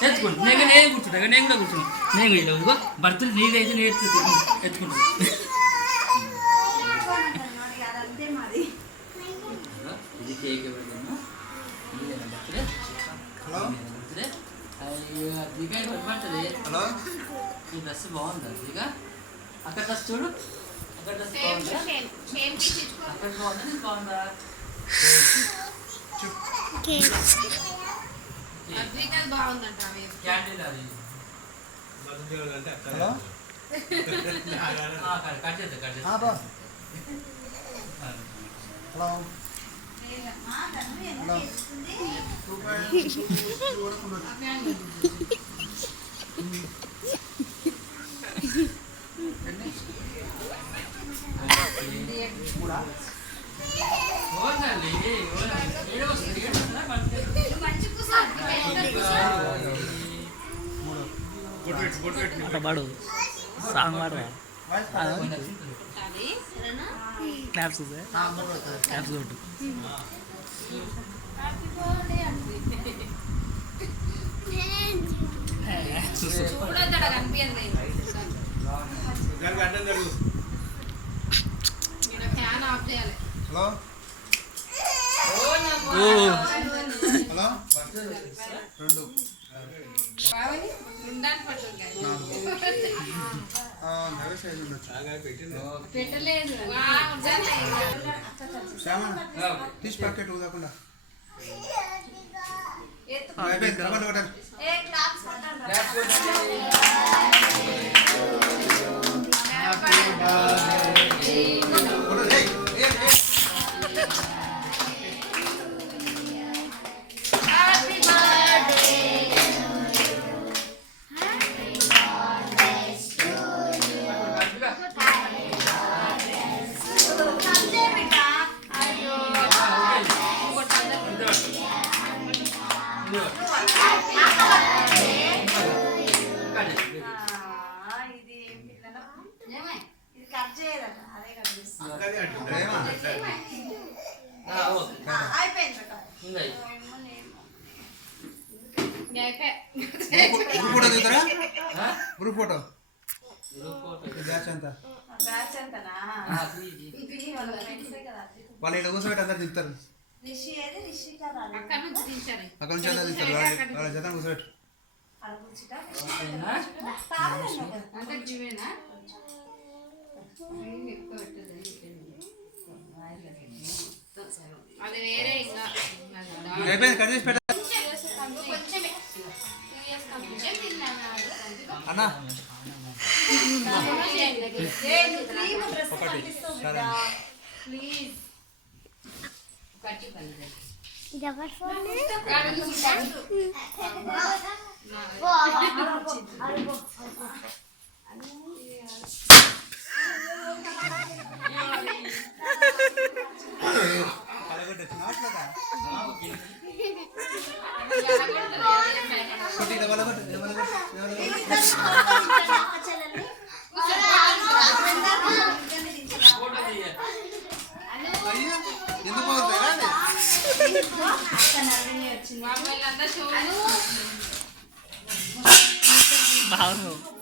ఎత్తుకుంటు నేను కూర్చుంటా నేను కూడా కూర్చున్నాను నేను ఇదిగో బర్త్డే నీదైతే నేర్చుకుంటు ఎత్తుకుంటా ఇది కేక్ ఎవరికైనా బర్త్డే బర్త్డే అయ్యో దిగా పడుతుంది హలో ఈ డ్రెస్ బాగుందా దిగా అక్కడ డ్రెస్ చూడు అక్కడ డ్రెస్ బాగుందా అక్కడ బాగుందా నీకు బాగుందా క్యాండిల్ అది హలో కట్ చేద్దాం కట్ చేద్దాం హలో పాడు సాంగ్ పాడరా క్లాప్స్ క్లాప్స్ కొట్టు హలో హలో రెండు తీసి ప్యాకెట్ ఊదకుండా గ్రూప్ ఫోటో దిగుతారా గ్రూప్ ఫోటో బ్యాచ్ అంతా వాళ్ళు ఇలా కూర్చోబెట్టి అందరు దిగుతారు అక్కడ నుంచి అందరు దిగుతారు వాళ్ళ జతం కూర్చోబెట్టు అయిపోయింది కట్ చేసి పెట్ట అన్నా ఒకటి సరే బాగున్నావు